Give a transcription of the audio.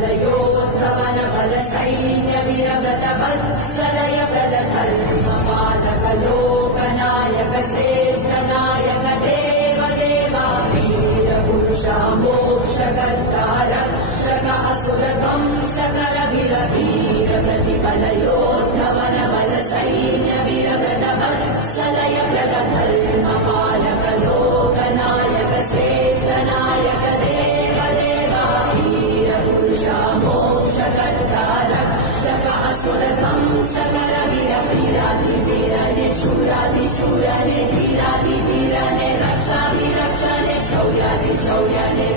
प्रतिबलयोद्धवन बल सैन्य विरव्रत वत्सलय प्रदधर्मपालक लोकनायक श्रेष्ठ नायक देव देवा वीर पुरुषा मोक्षकर्ता रक्षक असुर ध्वंसकर वीर प्रतिबलयोद्धवन बल सैन्य विरव्रत वत्सलय प्रदधर्मपालक लोकनायक श्रेष्ठ नायक देव देवा वीर पुरुषा मोक्षकर्ता रक्षक असुर ध्वंसकर वीर वीराधिवीरने शूराधिशूरने धीराधिधीरने रक्षाधिरक्षणे शौर्याधिशौर्यने